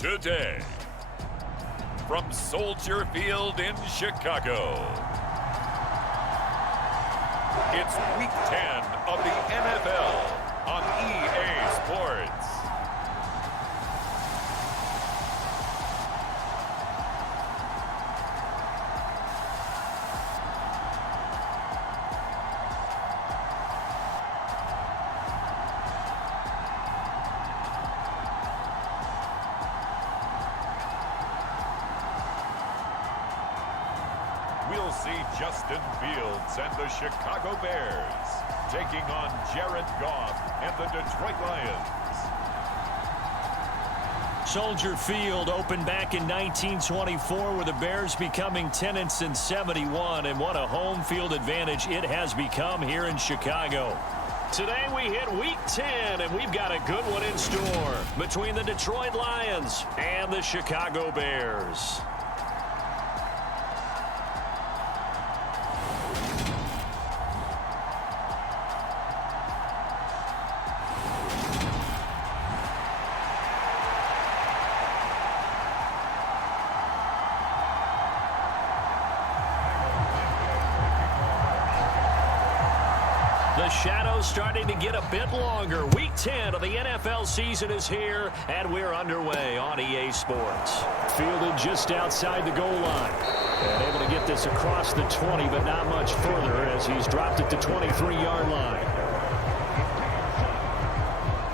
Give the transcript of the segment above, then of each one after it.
today. From Soldier Field in Chicago, it's Week 10 of the NFL on EA Sports. We'll see Justin Fields and the Chicago Bears taking on Jared Goff and the Detroit Lions. Soldier Field opened back in 1924 with the Bears becoming 10-71, and what a home field advantage it has become here in Chicago. Today we hit Week 10, and we've got a good one in store between the Detroit Lions and the Chicago Bears. The shadow's starting to get a bit longer. Week 10 of the NFL season is here, and we're underway on EA Sports. Fielded just outside the goal line. And able to get this across the 20, but not much further as he's dropped it to 23-yard line.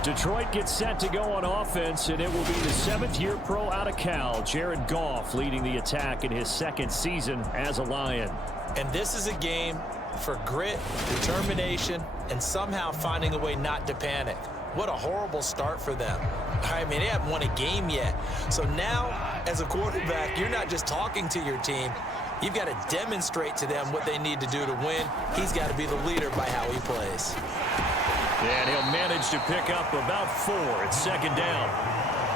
Detroit gets set to go on offense, and it will be the seventh-year pro out of Cal, Jared Goff, leading the attack in his second season as a Lion. And this is a game for grit, determination, and somehow finding a way not to panic. What a horrible start for them. I mean, they haven't won a game yet. So now, as a quarterback, you're not just talking to your team. You've got to demonstrate to them what they need to do to win. He's got to be the leader by how he plays. And he'll manage to pick up about 4 at second down.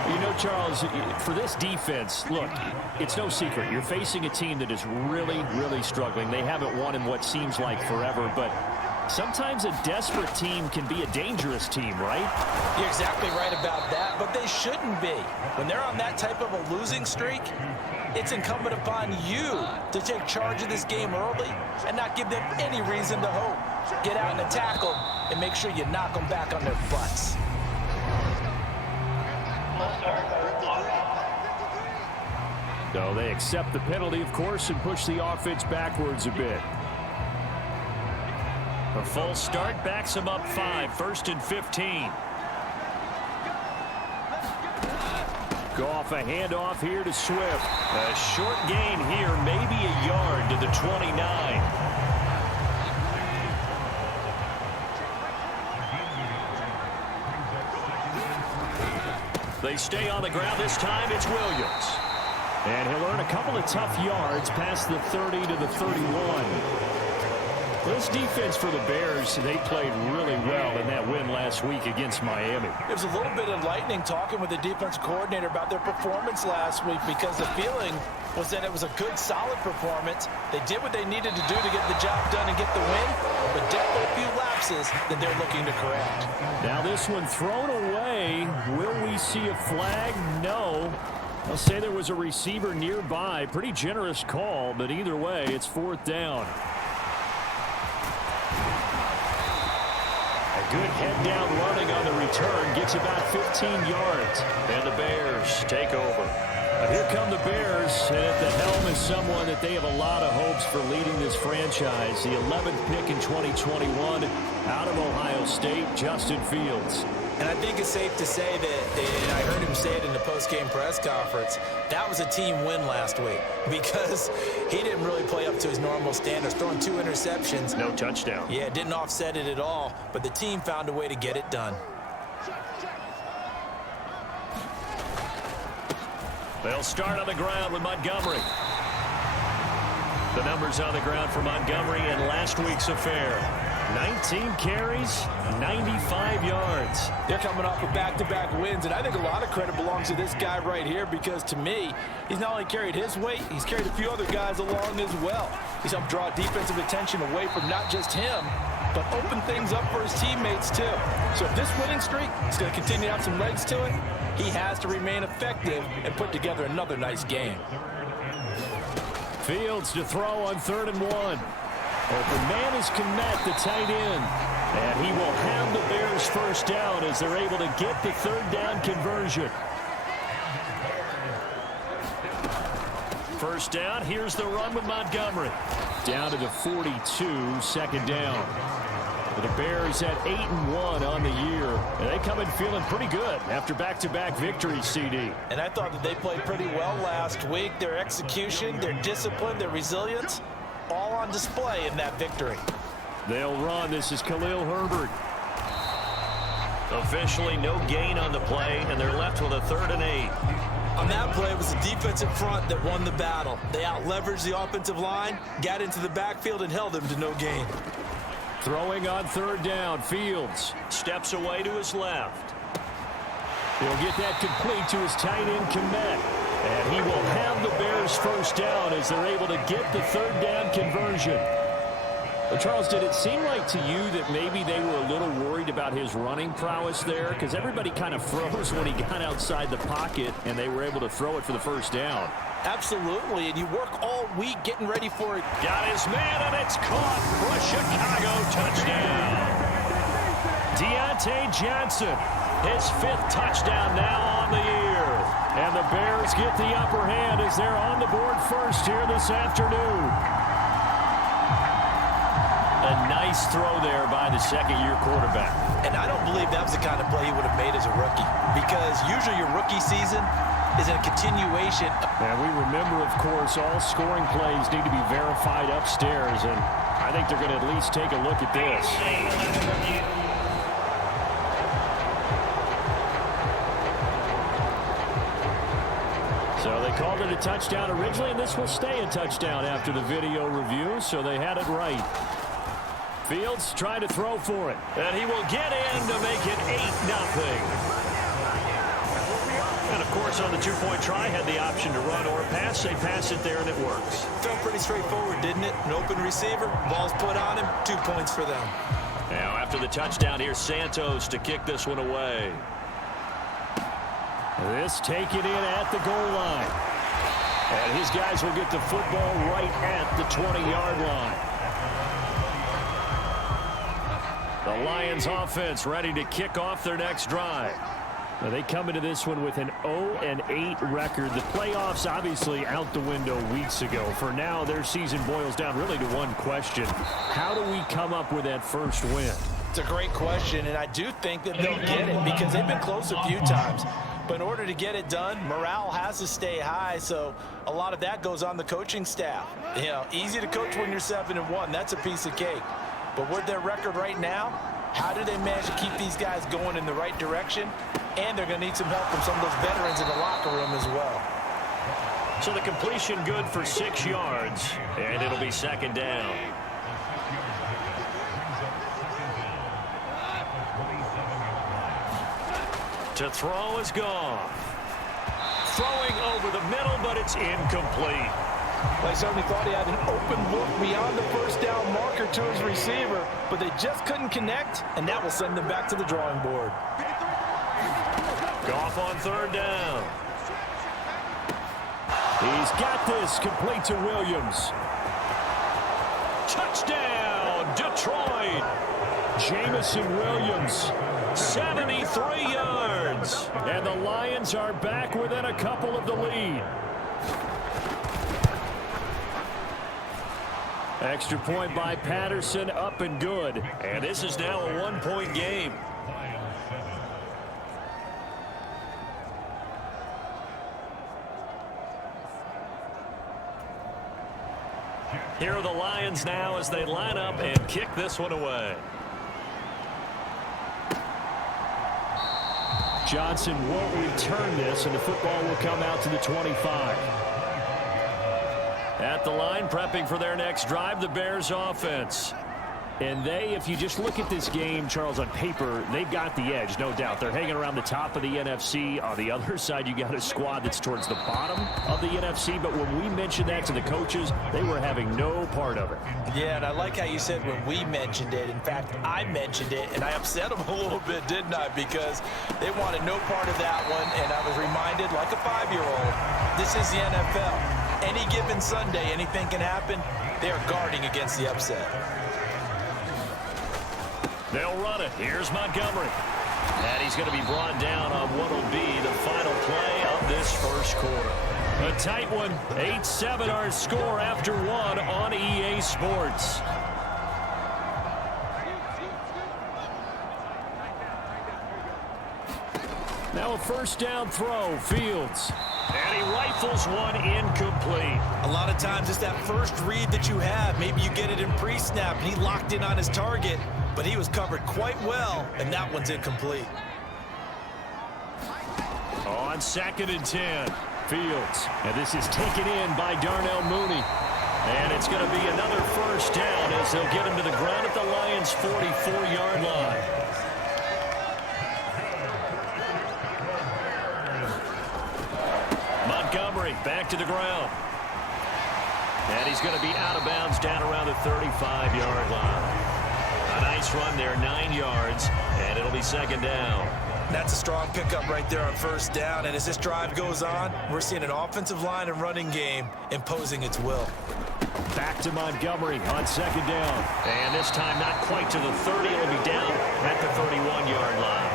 You know, Charles, for this defense, look, it's no secret. You're facing a team that is really, really struggling. They haven't won in what seems like forever, but sometimes a desperate team can be a dangerous team, right? You're exactly right about that, but they shouldn't be. When they're on that type of a losing streak, it's incumbent upon you to take charge of this game early and not give them any reason to hope. Get out and attack them and make sure you knock them back on their butts. So they accept the penalty, of course, and push the offense backwards a bit. A false start backs them up 5, 1st and 15. Goff, a handoff here to Swift. A short gain here, maybe a yard to the 29. They stay on the ground. This time it's Williams. And he'll earn a couple of tough yards past the 30 to the 31. This defense for the Bears, they played really well in that win last week against Miami. There's a little bit of lightning talking with the defense coordinator about their performance last week because the feeling was that it was a good, solid performance. They did what they needed to do to get the job done and get the win, but definitely a few lapses that they're looking to correct. Now this one thrown away. Will we see a flag? No. I'll say there was a receiver nearby. Pretty generous call, but either way, it's 4th down. A good head-down running on the return. Gets about 15 yards. And the Bears take over. Here come the Bears, and at the helm is someone that they have a lot of hopes for leading this franchise. The 11th pick in 2021 out of Ohio State, Justin Fields. And I think it's safe to say that, and I heard him say it in the post-game press conference, that was a team win last week because he didn't really play up to his normal standards, throwing 2 interceptions. No touchdown. Yeah, didn't offset it at all, but the team found a way to get it done. They'll start on the ground with Montgomery. The numbers on the ground for Montgomery in last week's affair. 19 carries, 95 yards. They're coming off of back-to-back wins, and I think a lot of credit belongs to this guy right here because, to me, he's not only carried his weight, he's carried a few other guys along as well. He's helped draw defensive attention away from not just him, but open things up for his teammates too. So if this winning streak is going to continue to have some legs to it, he has to remain effective and put together another nice game. Fields to throw on 3rd and 1. Open man is Kmet, the tight end. And he will have the Bears first down as they're able to get the 3rd down conversion. First down, here's the run with Montgomery. Down to the 42, 2nd down. The Bears at 8-1 on the year. And they come in feeling pretty good after back-to-back victories, CD. And I thought that they played pretty well last week. Their execution, their discipline, their resilience, all on display in that victory. They'll run. This is Khalil Herbert. Officially no gain on the play, and they're left with a 3rd and 8. On that play, it was the defensive front that won the battle. They out-leveraged the offensive line, got into the backfield, and held them to no gain. Throwing on 3rd down, Fields steps away to his left. He'll get that complete to his tight end, Kmet. And he will have the Bears first down as they're able to get the 3rd down conversion. But Charles, did it seem like to you that maybe they were a little worried about his running prowess there? Because everybody kind of froze when he got outside the pocket, and they were able to throw it for the first down. Absolutely, and you work all week getting ready for it. Got his man, and it's caught for a Chicago touchdown. Deontay Johnson, his 5th touchdown now on the year. And the Bears get the upper hand as they're on the board first here this afternoon. A nice throw there by the 2nd-year quarterback. And I don't believe that was the kind of play he would have made as a rookie, because usually your rookie season is a continuation. And we remember, of course, all scoring plays need to be verified upstairs, and I think they're going to at least take a look at this. So they called it a touchdown originally, and this will stay a touchdown after the video review, so they had it right. Fields trying to throw for it, and he will get in to make it 8-0. And, of course, on the 2-point try, had the option to run or pass. They pass it there, and it works. Felt pretty straightforward, didn't it? An open receiver, ball's put on him, 2 points for them. Now, after the touchdown, here's Santos to kick this one away. This taken in at the goal line. And his guys will get the football right at the 20-yard line. The Lions offense ready to kick off their next drive. Now they come into this one with an 0-8 record. The playoffs obviously out the window weeks ago. For now, their season boils down really to one question. How do we come up with that first win? It's a great question, and I do think that they'll get it because they've been close a few times. But in order to get it done, morale has to stay high, so a lot of that goes on the coaching staff. You know, easy to coach when you're 7-1. That's a piece of cake. But with their record right now, how do they manage to keep these guys going in the right direction? And they're going to need some help from some of those veterans in the locker room as well. So the completion good for 6 yards, and it'll be 2nd down. To throw is Goff. Throwing over the middle, but it's incomplete. They certainly thought he had an open look beyond the first down marker to his receiver, but they just couldn't connect, and that will send them back to the drawing board. Goff on 3rd down. He's got this complete to Williams. Touchdown, Detroit. Jamison Williams, 73 yards. And the Lions are back within a couple of the lead. Extra point by Patterson, up and good. And this is now a 1-point game. Here are the Lions now as they line up and kick this one away. Johnson won't return this, and the football will come out to the 25. At the line, prepping for their next drive, the Bears offense. And they, if you just look at this game, Charles, on paper, they've got the edge, no doubt. They're hanging around the top of the NFC. On the other side, you got a squad that's towards the bottom of the NFC. But when we mentioned that to the coaches, they were having no part of it. Yeah, and I like how you said when we mentioned it. In fact, I mentioned it, and I upset them a little bit, didn't I? Because they wanted no part of that one, and I was reminded, like a 5-year-old, this is the NFL. Any given Sunday, anything can happen. They are guarding against the upset. They'll run it. Here's Montgomery. And he's going to be brought down on what will be the final play of this first quarter. A tight one. 8-7 our score after one on EA Sports. Now a first down throw. Fields. And he rifles one incomplete. A lot of times it's that first read that you have. Maybe you get it in pre-snap, and he locked in on his target, but he was covered quite well, and that one's incomplete. On 2nd and 10, Fields. And this is taken in by Darnell Mooney. And it's going to be another first down as they'll get him to the ground at the Lions' 44-yard line. Montgomery back to the ground. And he's going to be out of bounds down around the 35-yard line. A nice run there, 9 yards, and it'll be 2nd down. That's a strong pickup right there on first down, and as this drive goes on, we're seeing an offensive line and running game imposing its will. Back to Montgomery on 2nd down. And this time not quite to the 30. It'll be down at the 31-yard line.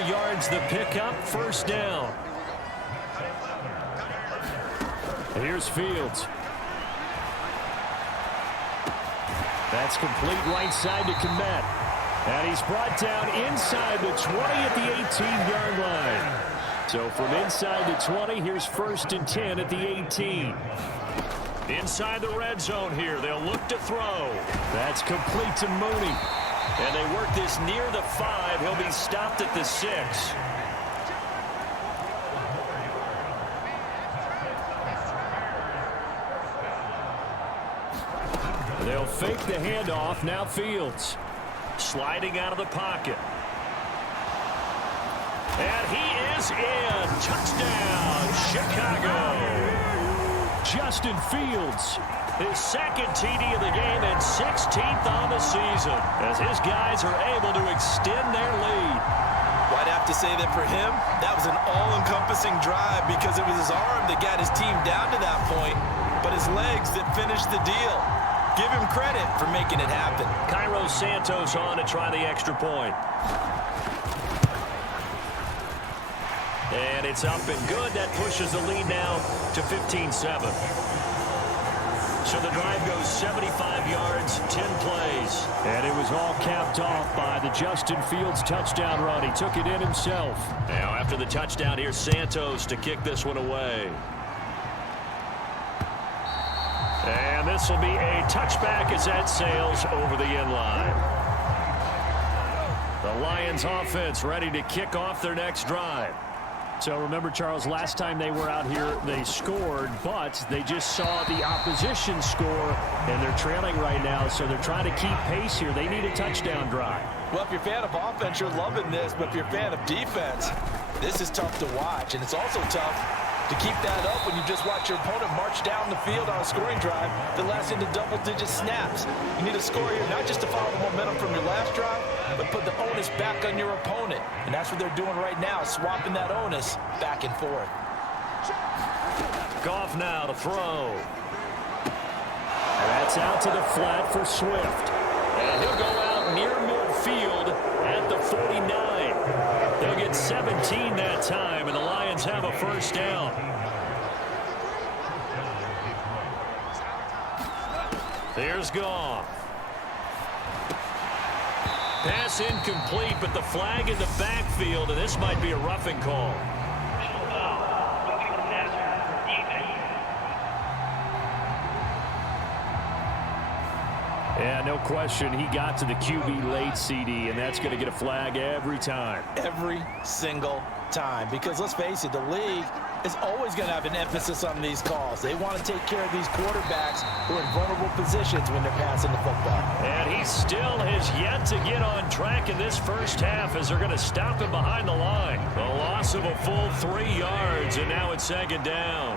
4 yards the pickup, first down. Here's Fields. That's complete right side to Kmet. And he's brought down inside the 20 at the 18-yard line. So from inside the 20, here's 1st and 10 at the 18. Inside the red zone here. They'll look to throw. That's complete to Mooney. And they work this near the 5. He'll be stopped at the 6. They'll fake the handoff. Now Fields. Sliding out of the pocket. And he is in. Touchdown, Chicago. Justin Fields, his 2nd TD of the game and 16th on the season, as his guys are able to extend their lead. Well, I'd have to say that for him, that was an all-encompassing drive because it was his arm that got his team down to that point, but his legs that finished the deal. Give him credit for making it happen. Cairo Santos on to try the extra point. And it's up and good. That pushes the lead now to 15-7. So the drive goes 75 yards, 10 plays. And it was all capped off by the Justin Fields touchdown run. He took it in himself. Now after the touchdown, here's Santos to kick this one away. And this will be a touchback as that sails over the end line. The Lions offense ready to kick off their next drive. So remember, Charles, last time they were out here, they scored, but they just saw the opposition score, and they're trailing right now, so they're trying to keep pace here. They need a touchdown drive. Well, if you're a fan of offense, you're loving this, but if you're a fan of defense, this is tough to watch, and it's also tough to keep that up when you just watch your opponent march down the field on a scoring drive that lasts into double-digit snaps. You need a score here, not just to follow the momentum from your last drive, but put the onus back on your opponent. And that's what they're doing right now, swapping that onus back and forth. Goff now to throw. That's out to the flat for Swift. And he'll go out near midfield at the 49. They'll get 17 that time, and the Lions have a first down. There's Goff. Pass incomplete, but the flag in the backfield, and this might be a roughing call. Yeah, no question. He got to the QB late, CD, and that's going to get a flag every time. Every single time. Because let's face it, the league is always going to have an emphasis on these calls. They want to take care of these quarterbacks who are in vulnerable positions when they're passing the football. And he still has yet to get on track in this first half as they're going to stop him behind the line. The loss of a full 3 yards, and now it's second down.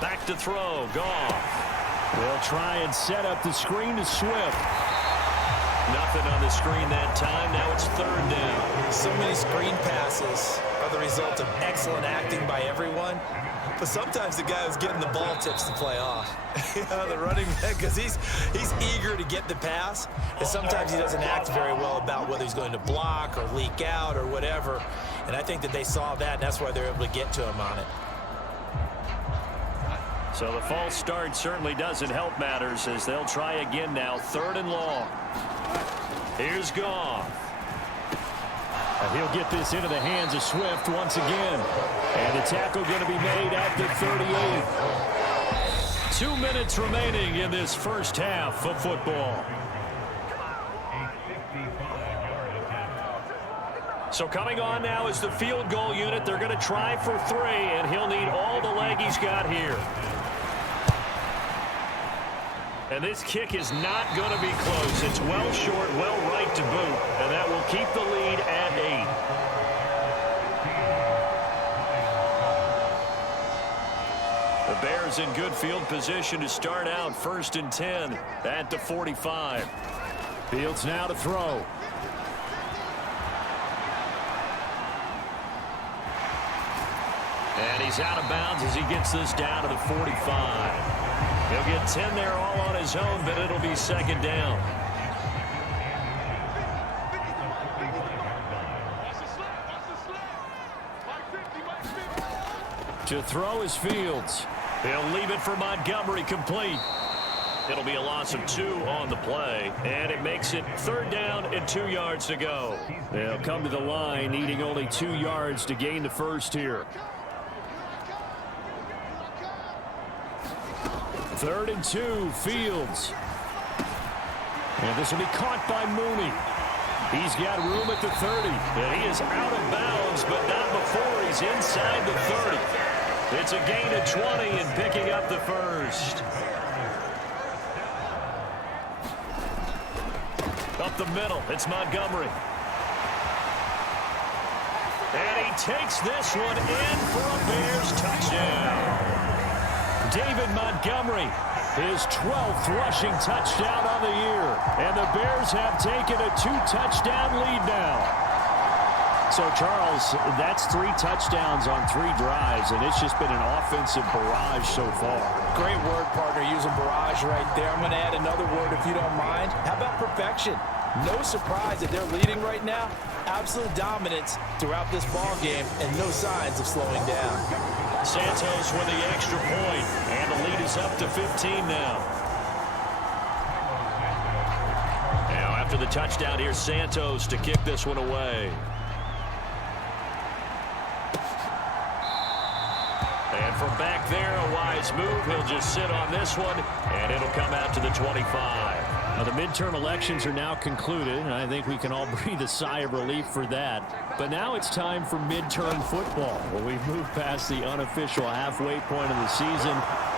Back to throw, Goff. They'll try and set up the screen to Swift. Nothing on the screen that time. Now it's third down. So many screen passes are the result of excellent acting by everyone. But sometimes the guy who's getting the ball tips the play off. The running back, because he's eager to get the pass. And sometimes he doesn't act very well about whether he's going to block or leak out or whatever. And I think that they saw that, and that's why they're able to get to him on it. So the false start certainly doesn't help matters as they'll try again now. Third and long. Here's Goff. He'll get this into the hands of Swift once again. And the tackle going to be made at the 38. 2 minutes remaining in this first half of football. So coming on now is the field goal unit. They're going to try for 3, and he'll need all the leg he's got here. And this kick is not going to be close. It's well short, well right to boot, and that will keep the lead at 8. The Bears in good field position to start out. 1st and 10 at the 45. Fields now to throw. And he's out of bounds as he gets this down to the 45. He'll get 10 there all on his own, but it'll be second down. To throw is Fields. He'll leave it for Montgomery, complete. It'll be a loss of 2 on the play, and it makes it third down and 2 yards to go. They'll come to the line needing only 2 yards to gain the first here. 3rd and 2, Fields. And this will be caught by Mooney. He's got room at the 30. And he is out of bounds, but not before he's inside the 30. It's a gain of 20 and picking up the first. Up the middle, it's Montgomery. And he takes this one in for a Bears touchdown. David Montgomery, his 12th rushing touchdown on the year. And the Bears have taken a 2-touchdown lead now. So, Charles, that's 3 touchdowns on 3 drives, and it's just been an offensive barrage so far. Great word, partner, using barrage right there. I'm going to add another word if you don't mind. How about perfection? No surprise that they're leading right now. Absolute dominance throughout this ball game and no signs of slowing down. Santos with the extra point, and the lead is up to 15 now. Now after the touchdown, here's Santos to kick this one away. And from back there, a wise move. He'll just sit on this one, and it'll come out to the 25. Now, the midterm elections are now concluded, and I think we can all breathe a sigh of relief for that. But now it's time for midterm football. Well, we've moved past the unofficial halfway point of the season,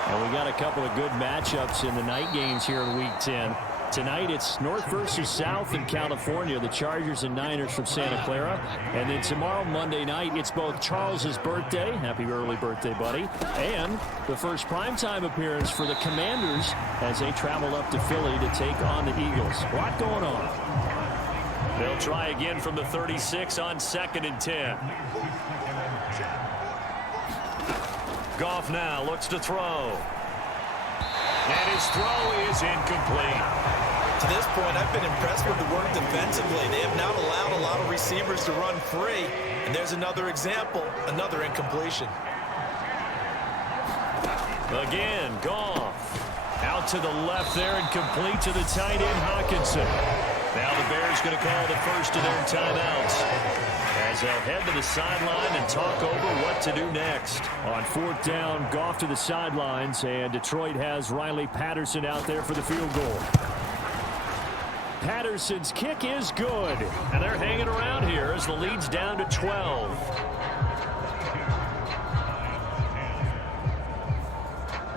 and we got a couple of good matchups in the night games here in Week 10. Tonight, it's North versus South in California, the Chargers and Niners from Santa Clara. And then tomorrow, Monday night, it's both Charles's birthday, happy early birthday, buddy, and the first primetime appearance for the Commanders as they travel up to Philly to take on the Eagles. A lot going on. They'll try again from the 36 on 2nd and 10. Goff now looks to throw. And his throw is incomplete. To this point, I've been impressed with the work defensively. They have not allowed a lot of receivers to run free. And there's another example, another incompletion. Again, Goff. Out to the left there and complete to the tight end, Hawkinson. Now the Bears going to call the first of their timeouts as they'll head to the sideline and talk over what to do next. On 4th down, Goff to the sidelines, and Detroit has Riley Patterson out there for the field goal. Patterson's kick is good. And they're hanging around here as the lead's down to 12.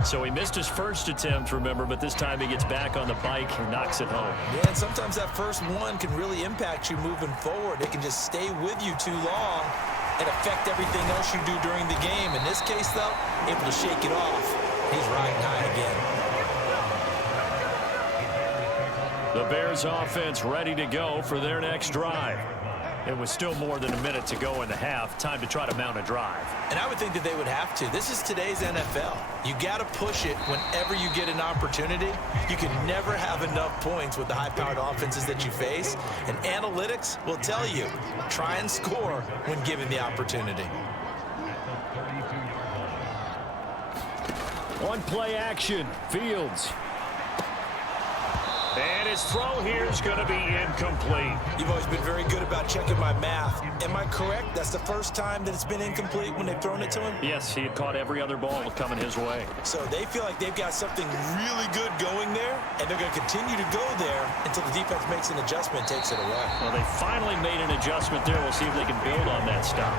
So he missed his first attempt, remember, but this time he gets back on the bike and knocks it home. Yeah, and sometimes that first one can really impact you moving forward. It can just stay with you too long and affect everything else you do during the game. In this case, though, able to shake it off. He's riding high again. The Bears offense ready to go for their next drive. It was still more than a minute to go in the half. Time to try to mount a drive. And I would think that they would have to. This is today's NFL. You got to push it whenever you get an opportunity. You can never have enough points with the high-powered offenses that you face. And analytics will tell you, try and score when given the opportunity. On play action, Fields. And his throw here is going to be incomplete. You've always been very good about checking my math. Am I correct? That's the first time that it's been incomplete when they've thrown it to him? Yes, he had caught every other ball coming his way. So they feel like they've got something really good going there, and they're going to continue to go there until the defense makes an adjustment and takes it away. Well, they finally made an adjustment there. We'll see if they can build on that stop.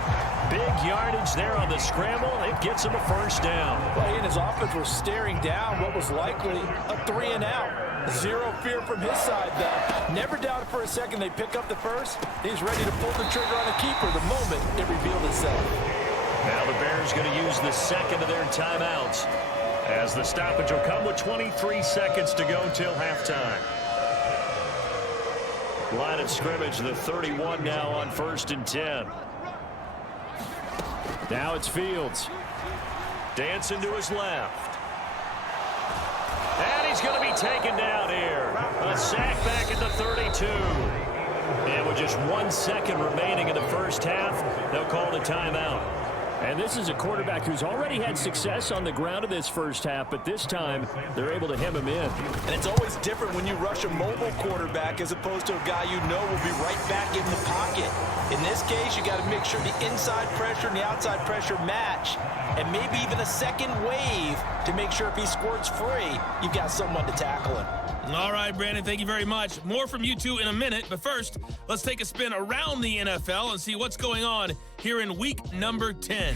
Big yardage there on the scramble. It gets him a first down. Well, he and his offense were staring down what was likely a 3-and-out. Zero fear from his side, though. Never doubted for a second they pick up the first. He's ready to pull the trigger on a keeper the moment it revealed itself. Now the Bears going to use the second of their timeouts as the stoppage will come with 23 seconds to go till halftime. Line of scrimmage, the 31 now on 1st and 10. Now it's Fields. Dancing to his left. And he's going to be taken down here. A sack back at the 32. And with just 1 second remaining in the first half, they'll call the timeout. And this is a quarterback who's already had success on the ground in this first half, but this time they're able to hem him in. And it's always different when you rush a mobile quarterback as opposed to a guy you know will be right back in the pocket. In this case, you got to make sure the inside pressure and the outside pressure match, and maybe even a second wave to make sure if he squirts free, you've got someone to tackle him. All right, Brandon, thank you very much. More from you two in a minute, but first, let's take a spin around the NFL and see what's going on here in week number 10.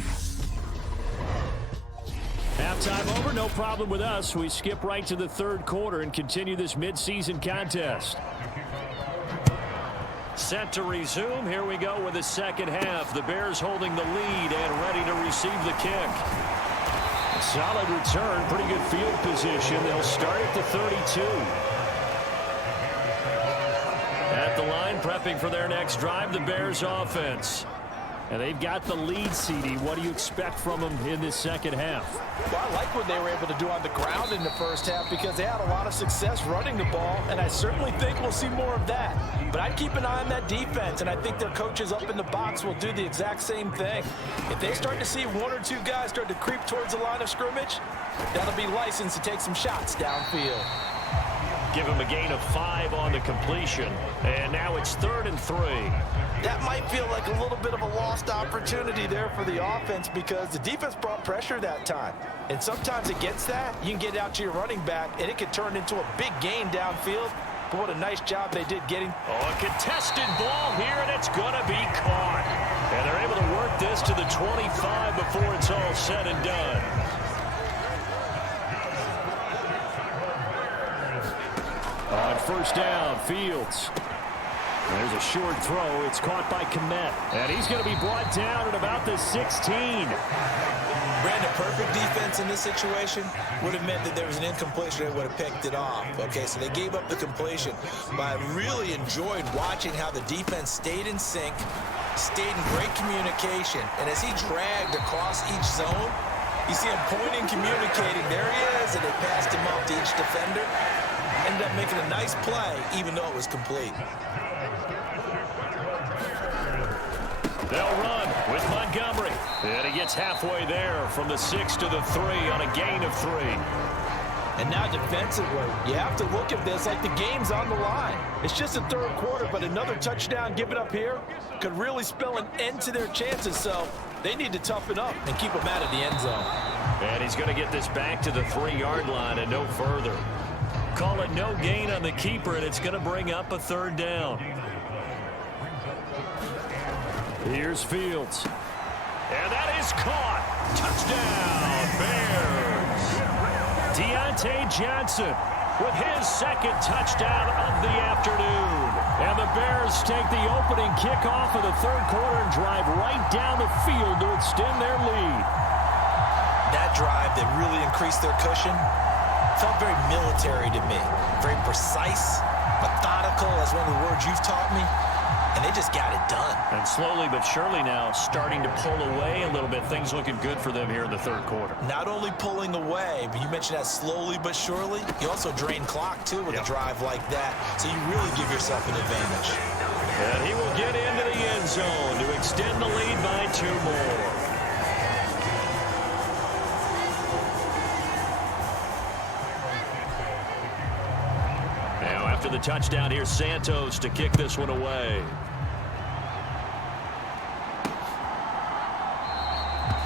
Halftime over, no problem with us. We skip right to the third quarter and continue this midseason contest. Set to resume. Here we go with the second half. The Bears holding the lead and ready to receive the kick. Solid return, pretty good field position. They'll start at the 32. At the line, prepping for their next drive, the Bears offense. And they've got the lead, CD. What do you expect from them in this second half? Well, I like what they were able to do on the ground in the first half because they had a lot of success running the ball, and I certainly think we'll see more of that. But I'd keep an eye on that defense, and I think their coaches up in the box will do the exact same thing. If they start to see one or two guys start to creep towards the line of scrimmage, that'll be licensed to take some shots downfield. Give him a gain of 5 on the completion, and now it's 3rd and 3. That might feel like a little bit of a lost opportunity there for the offense because the defense brought pressure that time. And sometimes against that, you can get out to your running back, and it can turn into a big gain downfield. But what a nice job they did getting. Oh, a contested ball here, and it's going to be caught. And they're able to work this to the 25 before it's all said and done. On first down, Fields. There's a short throw. It's caught by Kmet. And he's going to be brought down at about the 16. Brandon, perfect defense in this situation would have meant that there was an incompletion. They would have picked it off. Okay, so they gave up the completion. But I really enjoyed watching how the defense stayed in sync, stayed in great communication. And as he dragged across each zone, you see him pointing, communicating. There he is, and they passed him up to each defender. Ended up making a nice play, even though it was complete. They'll run with Montgomery. And he gets halfway there from the 6 to the 3 on a gain of 3. And now defensively, you have to look at this like the game's on the line. It's just the third quarter, but another touchdown given up here could really spell an end to their chances. So they need to toughen up and keep them out of the end zone. And he's going to get this back to the 3-yard line and no further. call it no gain on the keeper, and it's going to bring up a third down. Here's Fields. And that is caught. Touchdown, Bears. Deontay Johnson with his second touchdown of the afternoon. And the Bears take the opening kickoff of the third quarter and drive right down the field to extend their lead. That drive that really increased their cushion felt very military to me. Very precise, methodical, as one of the words you've taught me. And they just got it done. And slowly but surely now starting to pull away a little bit. Things looking good for them here in the third quarter. Not only pulling away, but you mentioned that slowly but surely. You also drain clock, too, with a drive like that. So you really give yourself an advantage. And he will get into the end zone to extend the lead by 2 more. Now after the touchdown, here's Santos to kick this one away.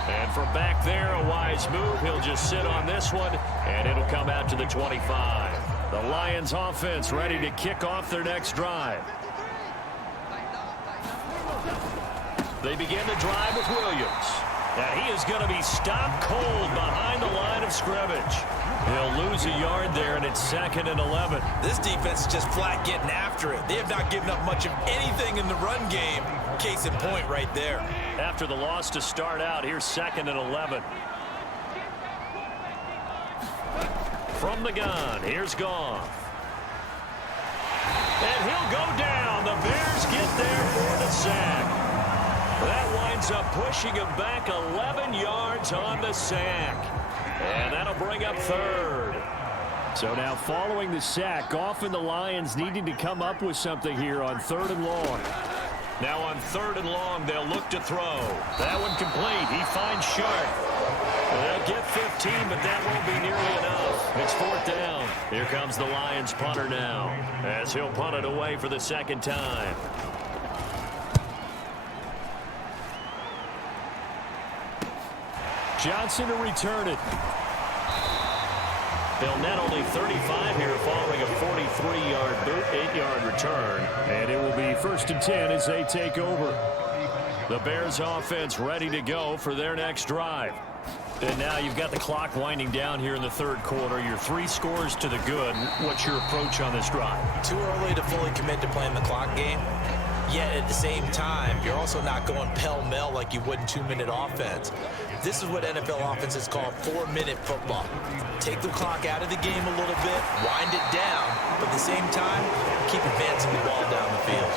And from back there, a wise move. He'll just sit on this one, and it'll come out to the 25. The Lions offense ready to kick off their next drive. They begin the drive with Williams. And he is going to be stopped cold behind the line of scrimmage. He'll lose a yard there, and it's 2nd and 11. This defense is just flat getting after it. They have not given up much of anything in the run game. Case in point right there. After the loss to start out, here's 2nd and 11. From the gun, here's Goff. And he'll go down. The Bears get there for the sack. That winds up pushing him back 11 yards on the sack. And that'll bring up 3rd. So now following the sack, Goff and the Lions needing to come up with something here on 3rd and long. Now on 3rd and long, they'll look to throw. That one complete. He finds Sharp. They'll get 15, but that won't be nearly enough. It's 4th down. Here comes the Lions punter now, as he'll punt it away for the 2nd time. Johnson to return it. They'll net only 35 here following a 43-yard boot, 8-yard return. And it will be 1st and 10 as they take over. The Bears offense ready to go for their next drive. And now you've got the clock winding down here in the third quarter. You're 3 scores to the good. What's your approach on this drive? Too early to fully commit to playing the clock game. Yet at the same time, you're also not going pell-mell like you would in 2-minute offense. This is what NFL offenses call 4-minute football. Take the clock out of the game a little bit, wind it down, but at the same time, keep advancing the ball down the field.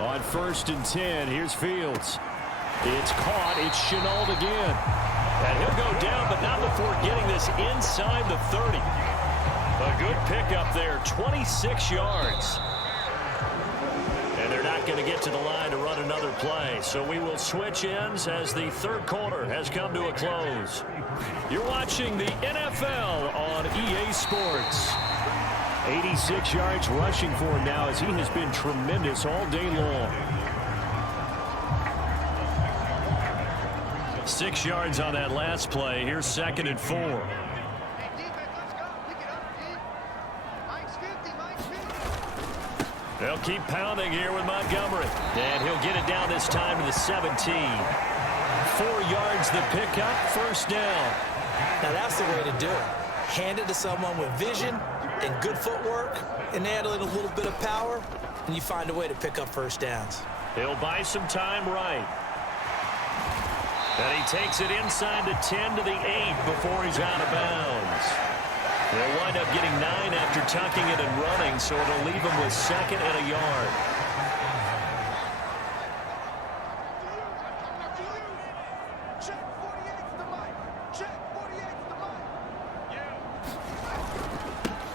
On 1st and 10, here's Fields. It's caught. It's Shenault again. And he'll go down, but not before getting this inside the 30. A good pickup there, 26 yards. And they're not going to get to the line to run another play. So we will switch ends as the third quarter has come to a close. You're watching the NFL on EA Sports. 86 yards rushing for him now as he has been tremendous all day long. 6 yards on that last play. Here's 2nd and 4. They'll keep pounding here with Montgomery. And he'll get it down this time to the 17. 4 yards the pickup, 1st down. Now that's the way to do it. Hand it to someone with vision and good footwork, and add a little bit of power, and you find a way to pick up 1st downs. He'll buy some time right. And he takes it inside the 10 to the 8 before he's out of bounds. They'll wind up getting 9 after tucking it and running, so it'll leave him with 2nd and a yard.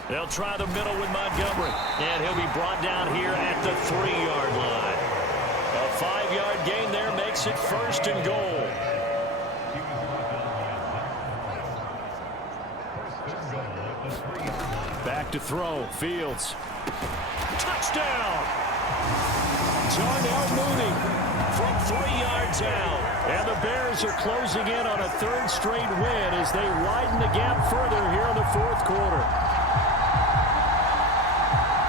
They'll try the middle with Montgomery, and he'll be brought down here at the 3-yard line. A 5-yard gain there makes it 1st and goal. Back to throw. Fields. Touchdown! Darnell Mooney. from 3 yards out. And the Bears are closing in on a third straight win as they widen the gap further here in the fourth quarter.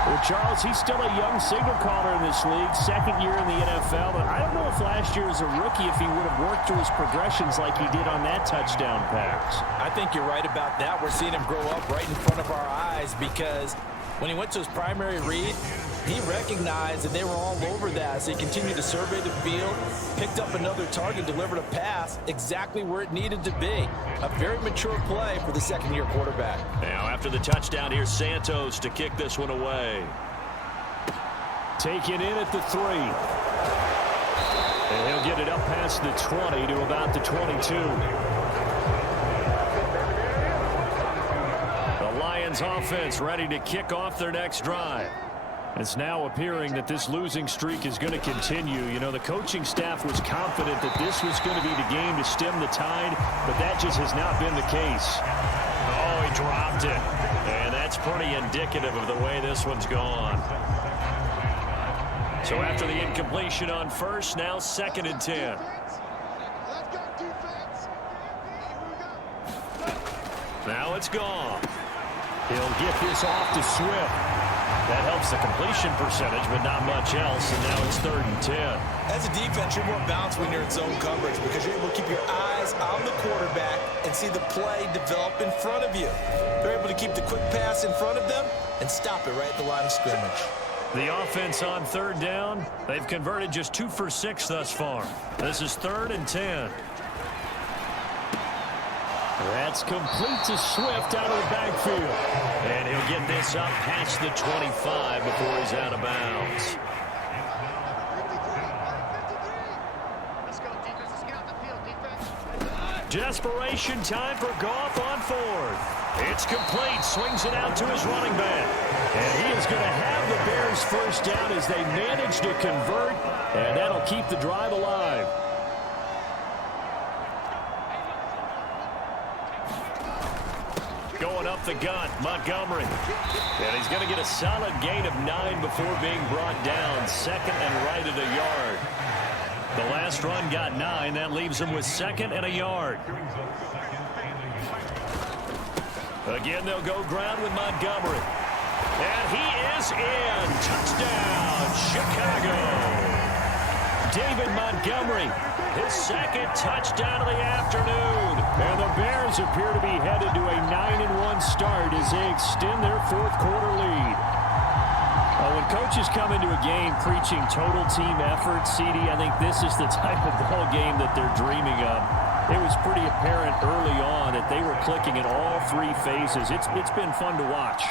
Well, Charles, he's still a young signal caller in this league, second year in the NFL. But I don't know if last year as a rookie, if he would have worked through his progressions like he did on that touchdown pass. I think you're right about that. We're seeing him grow up right in front of our eyes because when he went to his primary read, he recognized that they were all over that. So he continued to survey the field, picked up another target, delivered a pass exactly where it needed to be. A very mature play for the second-year quarterback. Now after the touchdown, here's Santos to kick this one away. Taken in at the 3. And he'll get it up past the 20 to about the 22. The Lions offense ready to kick off their next drive. It's now appearing that this losing streak is going to continue. You know, the coaching staff was confident that this was going to be the game to stem the tide, but that just has not been the case. Oh, he dropped it. And that's pretty indicative of the way this one's gone. So after the incompletion on first, now 2nd and 10. Now it's gone. He'll get this off to Swift. That helps the completion percentage, but not much else, and now it's 3rd and 10. As a defense, you're more balanced when you're in zone coverage because you're able to keep your eyes on the quarterback and see the play develop in front of you. They're able to keep the quick pass in front of them and stop it right at the line of scrimmage. The offense on 3rd down, they've converted just 2 for 6 thus far. This is 3rd and 10. That's complete to Swift out of the backfield. And he'll get this up past the 25 before he's out of bounds. Desperation time for Goff on 4th. It's complete. Swings it out to his running back. And he is going to have the Bears first down as they manage to convert. And that'll keep the drive alive. Going up the gut, Montgomery. And he's going to get a solid gain of 9 before being brought down. 2nd and right at a yard. The last run got 9. That leaves him with 2nd and a yard. Again, they'll go ground with Montgomery. And he is in. Touchdown, Chicago. David Montgomery, his 2nd touchdown of the afternoon. And the Bears appear to be headed to a 9-1 start as they extend their 4th quarter lead. When coaches come into a game preaching total team effort, CD, I think this is the type of ball game that they're dreaming of. It was pretty apparent early on that they were clicking in all 3 phases. It's been fun to watch.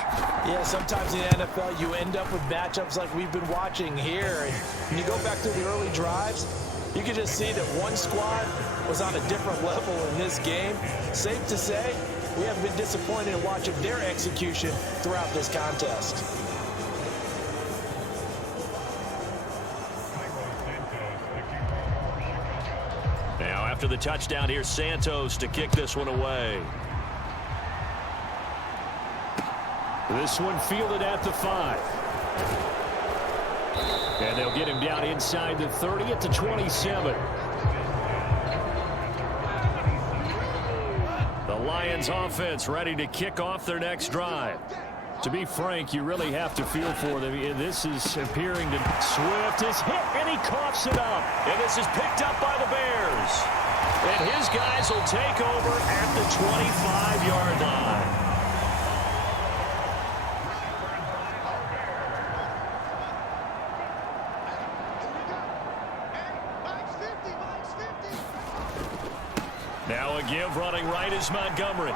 Yeah, sometimes in the NFL you end up with matchups like we've been watching here. And when you go back to the early drives, you can just see that one squad was on a different level in this game. Safe to say, we haven't been disappointed in watching their execution throughout this contest. Now after the touchdown, here's Santos to kick this one away. This one fielded at the 5. And they'll get him down inside the 30 at the 27. The Lions offense ready to kick off their next drive. To be frank, you really have to feel for them. This is appearing to... Swift is hit, and he coughs it up. And this is picked up by the Bears. And his guys will take over at the 25-yard line. Now a give running right is Montgomery.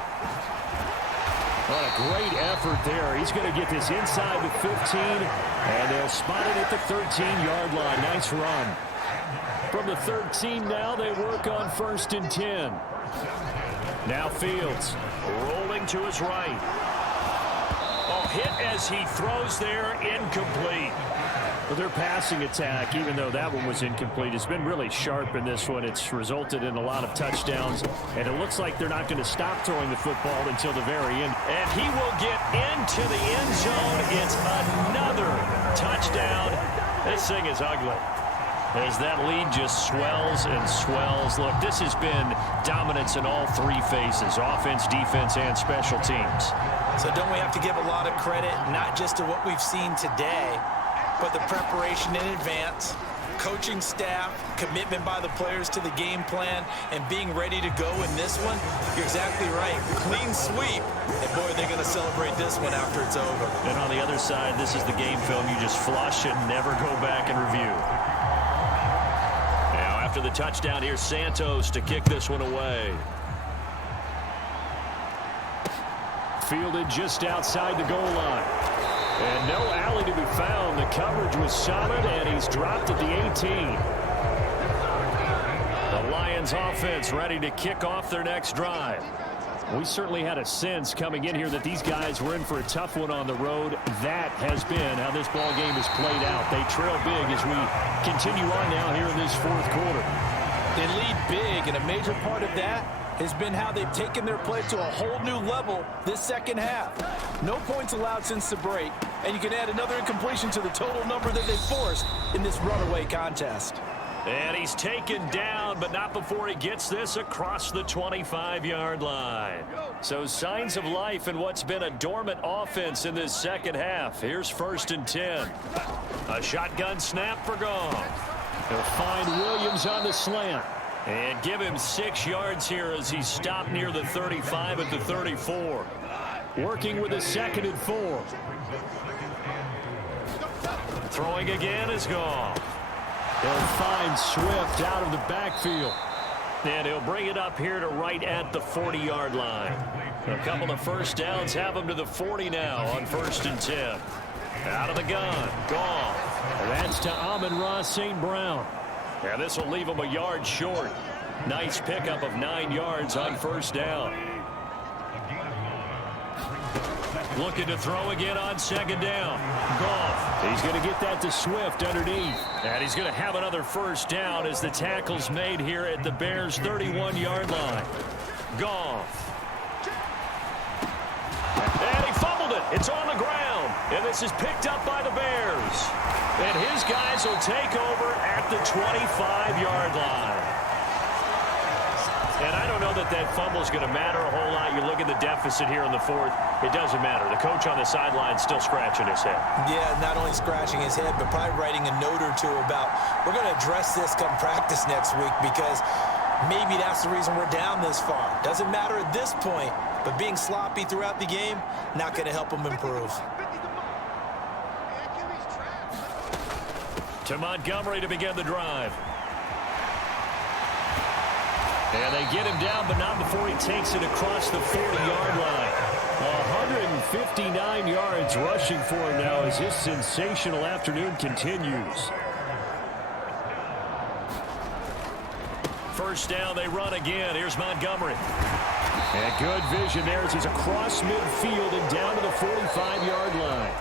What a great effort there. He's going to get this inside the 15, and they'll spot it at the 13-yard line. Nice run. From the 13 now, they work on 1st and 10. Now Fields rolling to his right. Oh, hit as he throws there, incomplete. Well, their passing attack, even though that one was incomplete, has been really sharp in this one. It's resulted in a lot of touchdowns, and it looks like they're not going to stop throwing the football until the very end. And he will get into the end zone. It's another touchdown. This thing is ugly. as that lead just swells and swells. Look, this has been dominance in all three phases, offense, defense, and special teams. So don't we have to give a lot of credit, not just to what we've seen today, but the preparation in advance, coaching staff, commitment by the players to the game plan, and being ready to go in this one? You're exactly right. Clean sweep. And boy, they're going to celebrate this one after it's over. And on the other side, this is the game film you just flush and never go back and review. Now, after the touchdown, here's Santos to kick this one away. Fielded just outside the goal line. And no alley to be found. The coverage was solid, and he's dropped at the 18. The Lions offense ready to kick off their next drive. We certainly had a sense coming in here that these guys were in for a tough one on the road. That has been how this ball game has played out. They trail big as we continue on now here in this fourth quarter. They lead big, and a major part of that has been how they've taken their play to a whole new level this second half. No points allowed since the break, and you can add another incompletion to the total number that they forced in this runaway contest. And he's taken down, but not before he gets this across the 25-yard line. So signs of life in what's been a dormant offense in this second half. Here's 1st and 10. A shotgun snap for Goff. They'll find Williams on the slant. And give him 6 yards here as he's stopped near the 35 at the 34. Working with a 2nd and 4. Throwing again is Goff. They'll find Swift out of the backfield. And he'll bring it up here to right at the 40-yard line. A couple of first downs have him to the 40 now on 1st and 10. Out of the gun, Goff. That's to Amon-Ra St. Brown. Yeah, this will leave him a yard short. Nice pickup of 9 yards on 1st down. Looking to throw again on 2nd down. Goff. He's going to get that to Swift underneath. And he's going to have another 1st down as the tackle's made here at the Bears' 31-yard line. Goff. And he fumbled it. It's on the ground. And this is picked up by the Bears. And his guys will take over at the 25-yard line. And I don't know that that fumble is going to matter a whole lot. You look at the deficit here in the 4th. It doesn't matter. The coach on the sideline still scratching his head. Yeah, not only scratching his head, but probably writing a note or two about, we're going to address this come practice next week because maybe that's the reason we're down this far. Doesn't matter at this point, but being sloppy throughout the game, not going to help them improve. To Montgomery to begin the drive. And they get him down, but not before he takes it across the 40-yard line. 159 yards rushing for him now as his sensational afternoon continues. 1st down, they run again. Here's Montgomery. And good vision there as he's across midfield and down to the 45-yard line.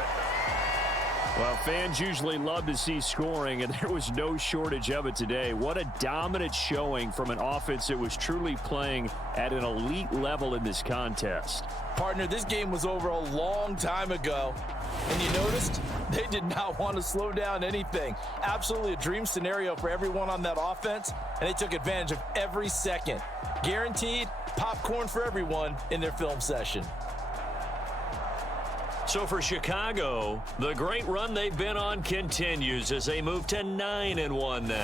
Well, fans usually love to see scoring, and there was no shortage of it today. What a dominant showing from an offense that was truly playing at an elite level in this contest. Partner, this game was over a long time ago, and you noticed they did not want to slow down anything. Absolutely a dream scenario for everyone on that offense, and they took advantage of every second. Guaranteed popcorn for everyone in their film session. So for Chicago, the great run they've been on continues as they move to 9-1 now.